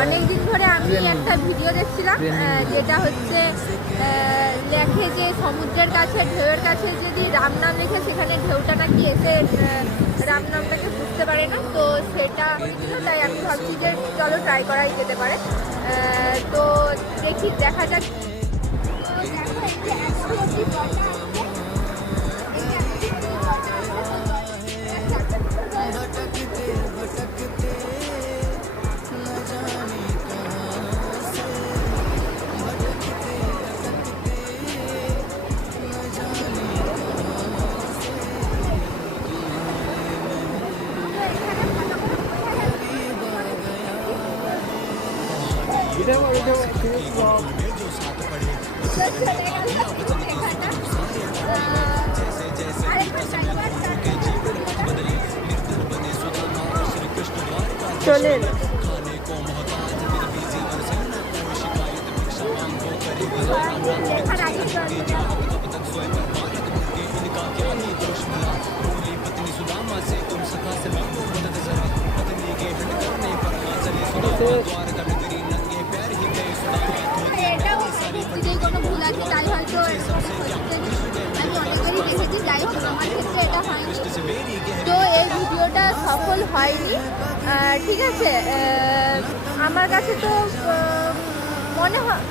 অনেক দিন ধরে আমি একটা ভিডিও দেখছিলাম, যেটা হচ্ছে লেখে যে সমুদ্রের কাছে ঢেউয়ের কাছে যদি রাম নাম লেখে সেখানে ঢেউটা নাকি এসে রাম নামটাকে বুঝতে পারে না। তো সেটা হয়েছিল, তাই আমি ভাবছি যে চলো ট্রাই করাই যেতে পারে। তো দেখি, দেখা যাক। চলে কোনো ভুল আছে, তাই হয়তো আমি অনেকবারই দেখেছি। যাই হোক, আমার ক্ষেত্রে এটা হয়নি, তো এই ভিডিওটা সফল হয়নি। ঠিক আছে, আমার কাছে তো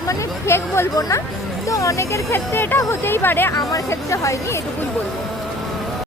মানে ফেক বলবো না, তো অনেকের ক্ষেত্রে এটা হতেই পারে, আমার ক্ষেত্রে হয়নি, এটুকুই বলবো।